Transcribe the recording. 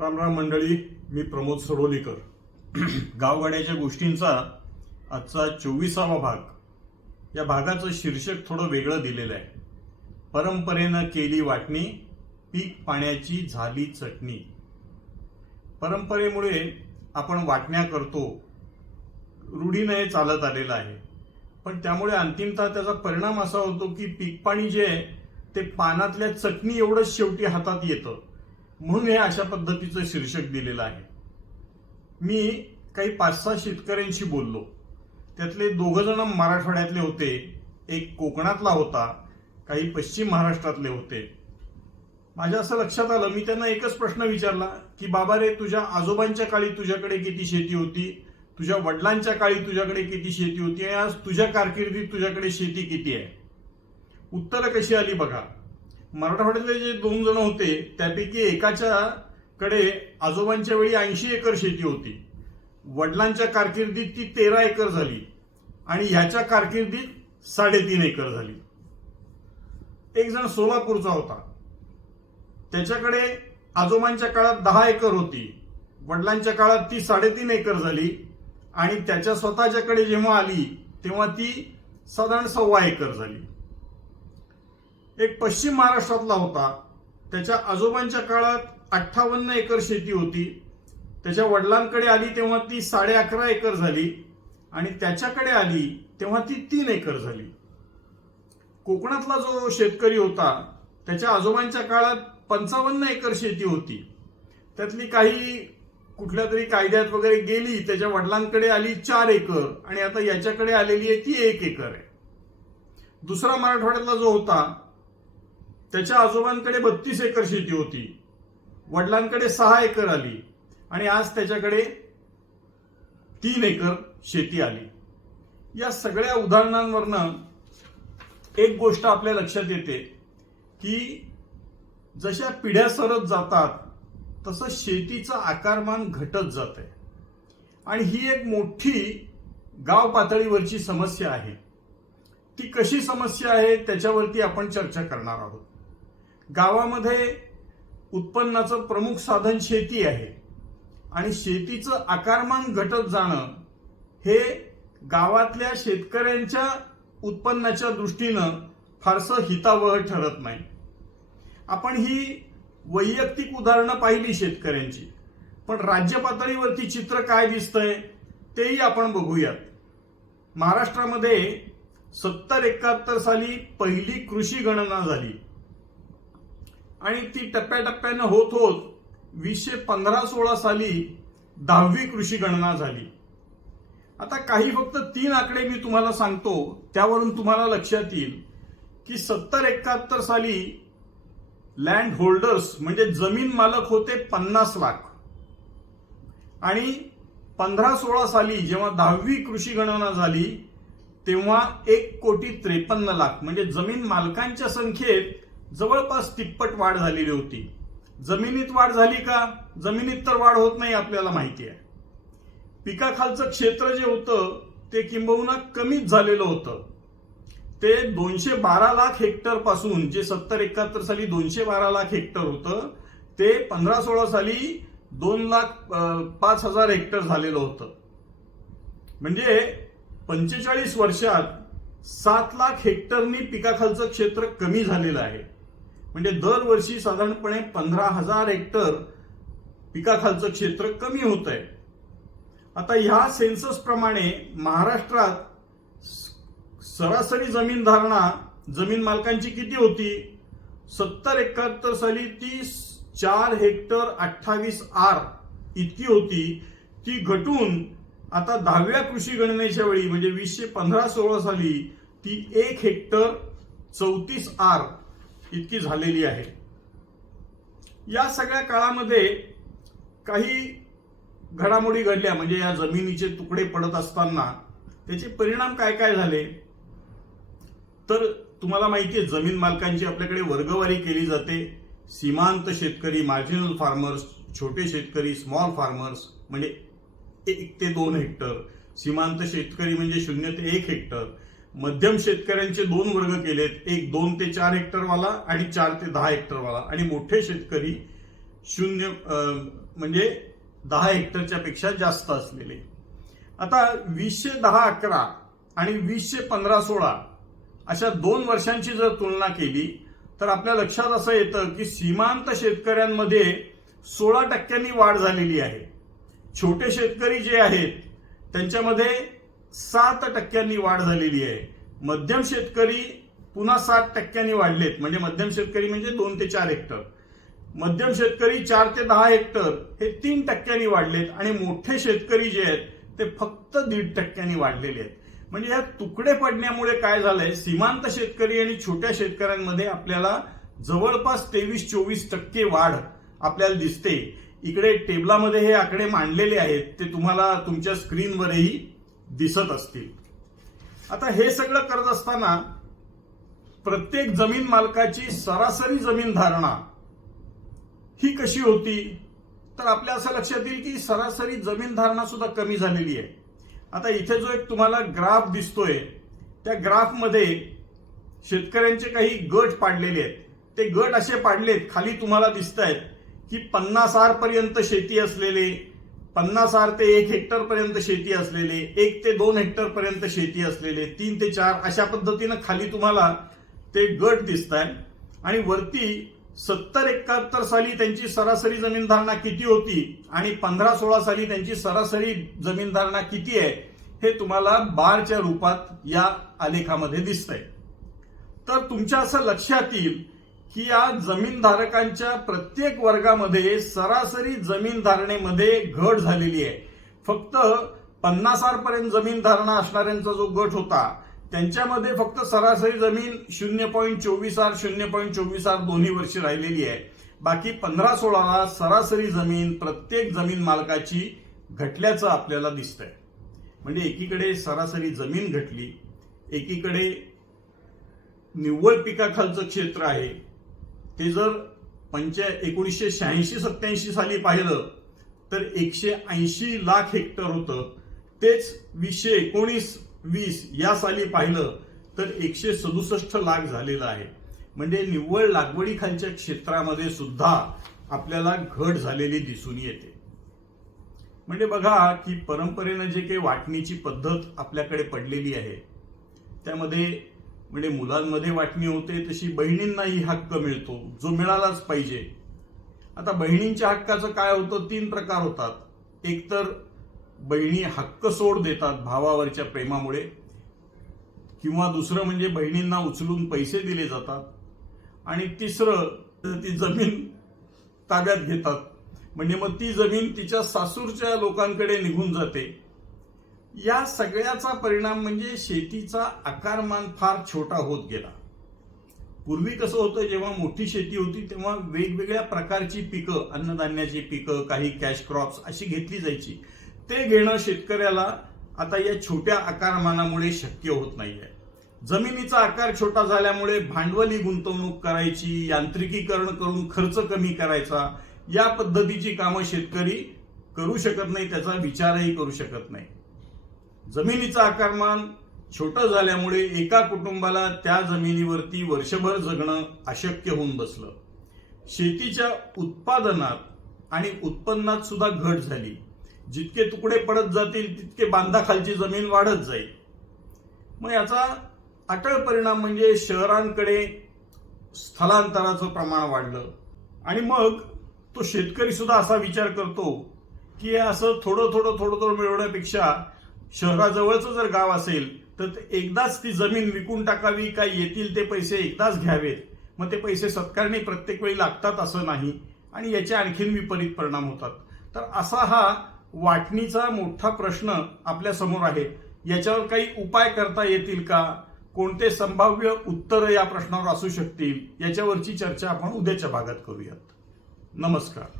रामराम मंडळी, मी प्रमोद सडोलीकर. गावगाड्याच्या गोष्टींचा आजचा 24वा भाग. या भागाचं शीर्षक थोडं वेगळं दिलेलं आहे. परंपरेनं केली वाटणी, पीक पाण्याची झाली चटणी. परंपरेमुळे आपण वाटण्या करतो, रूढीने हे चालत आलेलं आहे. पण त्यामुळे अंतिमतः त्याचा परिणाम असा होतो की पीक पाणी जे आहे ते पानातल्या चटणी एवढंच शेवटी हातात येतं. म्हणून हे अशा पद्धतीचं शीर्षक दिलेलं आहे. मी काही 5-6 शेतकऱ्यांशी बोललो. त्यातले 2 जण मराठवाड्यातले होते, एक कोकणातला होता, काही पश्चिम महाराष्ट्रातले होते. माझ्या असं लक्षात आलं, मी त्यांना एकच प्रश्न विचारला की बाबा रे, तुझ्या आजोबांच्या काळी तुझ्याकडे किती शेती होती, तुझ्या वडिलांच्या काळी तुझ्याकडे किती शेती होती, आणि आज तुझ्या कारकिर्दीत तुझ्याकडे शेती किती आहे? उत्तरं कशी आली बघा. मराठवाड्यातले जे 2 जण होते त्यापैकी एकाच्या कडे आजोबांच्या वेळी 80 एकर शेती होती, वडिलांच्या कारकिर्दीत ती 13 एकर झाली, आणि ह्याच्या कारकिर्दीत 3.5 एकर झाली. एक जण सोलापूरचा होता, त्याच्याकडे आजोबांच्या काळात 10 एकर होती, वडिलांच्या काळात ती 3.5 एकर झाली, आणि त्याच्या स्वतःच्याकडे जेव्हा आली तेव्हा ती साधारण 1.25 एकर झाली. एक पश्चिम महाराष्ट्रातला होता, त्याच्या आजोबांच्या काळात 58 एकर शेती होती, त्याच्या वडिलांकडे आली तेव्हा ती 11.5 एकर झाली, आणि त्याच्याकडे आली तेव्हा ती 3 एकर झाली. कोकणातला जो शेतकरी होता त्याच्या आजोबांच्या काळात 55 एकर शेती होती, त्यातली काही कुठल्या तरी कायद्यात वगैरे गेली, त्याच्या वडिलांकडे आली 4 एकर, आणि आता याच्याकडे आलेली आहे ती 1 एकर आहे. दुसरा मराठवाड्यातला जो होता त्याच्या आजोबांकडे 32 एकर शेती होती, वडिलांकडे 6 एकर आली, आणि आज त्याच्याकडे 3 एकर शेती आली. या सगळ्या उदाहरणांवरनं एक गोष्ट आपल्या लक्षात येते की जशा पिढ्या सरत जातात तसं शेतीचं आकारमान घटत जातंय, आणि ही एक मोठी गाव पातळीवरची समस्या आहे. ती कशी समस्या आहे त्याच्यावरती आपण चर्चा करणार आहोत. गावामध्ये उत्पन्नाचं प्रमुख साधन शेती आहे, आणि शेतीचं आकारमान घटत जाणं हे गावातल्या शेतकऱ्यांच्या उत्पन्नाच्या दृष्टीनं फारसं हितावह ठरत नाही. आपण ही वैयक्तिक उदाहरणं पाहिली शेतकऱ्यांची, पण राज्य पातळीवरती चित्र काय दिसतंय तेही आपण बघूयात. महाराष्ट्रामध्ये 70-71 साली पहिली कृषी गणना झाली, आणि ती टप्प्याटप्प्यानं होत होत 2015-16 साली 10वी कृषी गणना झाली. आता काही फक्त 3 आकडे मी तुम्हाला सांगतो, त्यावरून तुम्हाला लक्षात येईल की 70-71 साली लँड होल्डर्स म्हणजे जमीन मालक होते 50 लाख, आणि 15-16 साली जेव्हा 10वी कृषी गणना झाली तेव्हा 1,53,00,000 म्हणजे जमीन मालकांच्या संख्येत जवळपास तिप्पट वाढ झालेली होती. जमिनीत वाढ झाली का? जमिनीत तर वाढ होत नाही, आपल्याला माहिती आहे. पिकाखालचं क्षेत्र जे होतं ते किंबहुना कमीच झालेलं होतं. ते 212 लाख हेक्टर पासून, जे 70-71 साली 212 लाख हेक्टर होतं, ते 15-16 साली 2,05,000 हेक्टर झालेलं होतं. म्हणजे 45 वर्षात 7 लाख हेक्टरनी पिकाखालचं क्षेत्र कमी झालेलं आहे. म्हणजे दरवर्षी साधारणपणे 15,000 हेक्टर पिकाखालचं क्षेत्र कमी होत आहे. आता ह्या सेन्सस प्रमाणे महाराष्ट्रात सरासरी जमीन धारणा जमीन मालकांची किती होती? 70-71 साली ती 4 हेक्टर 28 आर इतकी होती. ती घटून आता 10व्या कृषी गणनेच्या वेळी म्हणजे 2015-16 साली ती 1 हेक्टर 34 आर इतकी झालेली आहे. या सगळ्या काळामध्ये काही घडामोडी घडल्या, म्हणजे या जमिनीचे तुकडे पडत असताना त्याचे परिणाम काय काय झाले तर तुम्हाला माहिती आहे, जमीन मालकांची आपल्याकडे वर्गवारी केली जाते. सीमांत शेतकरी मार्जिनल फार्मर्स, छोटे शेतकरी स्मॉल फार्मर्स म्हणजे 1 ते 2 हेक्टर, सीमांत शेतकरी म्हणजे 0 ते 1 हेक्टर, मध्यम शेतकऱ्यांचे 2 वर्ग केलेत, एक 2 ते 4 हेक्टरवाला आणि 4 ते 10 हेक्टरवाला, आणि मोठे शेतकरी म्हणजे 10 हेक्टरच्या पेक्षा जास्त असलेले. आता 2010-11 आणि 2015-16 अशा 2 वर्षांची जर तुलना केली तर आपल्या लक्षात असं येतं की सीमांत शेतकऱ्यांमध्ये 16% वाढ झालेली आहे. छोटे शेतकरी जे आहेत त्यांच्यामध्ये 7% वाढ झालेली आहे. मध्यम शेतकरी पुन्हा 7% वाढलेत. म्हणजे मध्यम शेतकरी म्हणजे 2 ते 4 हेक्टर. मध्यम शेतकरी 4 ते 10 हेक्टर हे 3% वाढलेत आणि मोठे शेतकरी जे आहेत ते फक्त 1.5% वाढलेले आहेत. म्हणजे या तुकडे पडण्यामुळे काय झालंय, सीमांत शेतकरी आणि छोट्या शेतकऱ्यांमध्ये आपल्याला जवळपास 23-24% वाढ आपल्याला दिसते. इकडे टेबलामध्ये हे आकडे मांडलेले आहेत, ते तुम्हाला तुमच्या स्क्रीनवरही दिसत असतील. आता हे सगळं करत असताना प्रत्येक जमीन मालकाची सरासरी जमीन धारणा ही कशी होती, तर आपल्या असं लक्षात येईल की सरासरी जमीन धारणा सुद्धा कमी झालेली आहे. आता इथे जो एक तुम्हाला ग्राफ दिसतोय, त्या ग्राफमध्ये शेतकऱ्यांचे काही गट पाडलेले आहेत. ते गट असे पाडलेत, खाली तुम्हाला दिसत आहेत की 50 आर पर्यंत शेती असलेले, 50 आर ते 1 हेक्टर पर्यंत शेती असलेले, 1 ते 2 हेक्टर पर्यंत शेती असलेले, 3 ते 4 अशा पद्धतीनं खाली तुम्हाला ते गट दिसत आहे. आणि वरती 70-71 साली त्यांची सरासरी जमीन धारणा किती होती आणि 15-16 साली त्यांची सरासरी जमीन धारणा किती आहे हे तुम्हाला बारच्या रूपात या आलेखामध्ये दिसतंय. तर तुमच्या असं लक्षात येईल की या जमीनधारकांच्या प्रत्येक वर्गामध्ये सरासरी जमीन धारणेमध्ये घट झालेली आहे. फक्त 50 आर पर्यंत जमीन धारणा असणाऱ्यांचा जो गट होता त्यांच्यामध्ये फक्त सरासरी जमीन 0.24 आर 0.24 आर दोन्ही वर्षी राहिलेली आहे. बाकी 15-16ला सरासरी जमीन प्रत्येक जमीन मालकाची घटल्याचं आपल्याला दिसतंय. म्हणजे एकीकडे सरासरी जमीन घटली, एकीकडे निव्वळ पिकाखालचं क्षेत्र आहे ते जर 1986-87 साली पाहिलं तर 180 लाख हेक्टर होतं. तेच 2019-20 या साली पाहिलं तर 167 लाख झालेलं आहे. म्हणजे निव्वळ लागवडीखालच्या क्षेत्रामध्ये सुद्धा आपल्याला घट झालेली दिसून येते. म्हणजे बघा की परंपरेनं जे काही वाटणीची पद्धत आपल्याकडे पडलेली आहे त्यामध्ये म्हणजे मुलांमध्ये वाटणी होते तशी बहिणींनाही हक्क मिळतो, जो मिळालाच पाहिजे. आता बहिणींच्या हक्काचं काय होतं, 3 प्रकार होतात. एक तर बहिणी हक्क सोड देतात भावावरच्या प्रेमामुळे, किंवा दुसरं म्हणजे बहिणींना उचलून पैसे दिले जातात, आणि तिसरं ती जमीन ताब्यात घेतात. म्हणजे मग ती जमीन तिच्या सासूरच्या लोकांकडे निघून जाते. या सगळ्याचा परिणाम म्हणजे शेतीचा आकारमान फार छोटा होत गेला. पूर्वी कसं होतं, जेव्हा मोठी शेती होती तेव्हा वेगवेगळ्या प्रकारची पिकं, अन्नधान्याची पिकं, काही कॅश क्रॉप्स अशी घेतली जायची. ते घेणं शेतकऱ्याला आता या छोट्या आकारमानामुळे शक्य होत नाहीये. जमिनीचा आकार छोटा झाल्यामुळे भांडवली गुंतवणूक करायची, यांत्रिकीकरण करून खर्च कमी करायचा, या पद्धतीची कामं शेतकरी करू शकत नाही, त्याचा विचारही करू शकत नाही. जमिनीचं आकारमान छोटं झाल्यामुळे एका कुटुंबाला त्या जमिनीवरती वर्षभर जगणं अशक्य होऊन बसलं. शेतीच्या उत्पादनात आणि उत्पन्नात सुद्धा घट झाली. जितके तुकडे पडत जातील तितके बांधाखालची जमीन वाढत जाईल. मग याचा अटळ परिणाम म्हणजे शहरांकडे स्थलांतराचं प्रमाण वाढलं. आणि मग तो शेतकरी सुद्धा असा विचार करतो की असं थोडं थोडं मिळवण्यापेक्षा शहराजवळचं जर गाव असेल तर एकदाच ती जमीन विकून टाकावी, काय येतील ते पैसे एकदाच घ्यावेत. मग ते पैसे सत्कारणी प्रत्येक वेळी लागतात असं नाही, आणि याचे आणखीन विपरीत परिणाम होतात. तर असा हा वाटणीचा मोठा प्रश्न आपल्या समोर आहे. याच्यावर काही उपाय करता येतील का, कोणते संभाव्य उत्तर या प्रश्नावर असू शकतील, याच्यावरची चर्चा आपण उद्याच्या भागात करूयात. नमस्कार.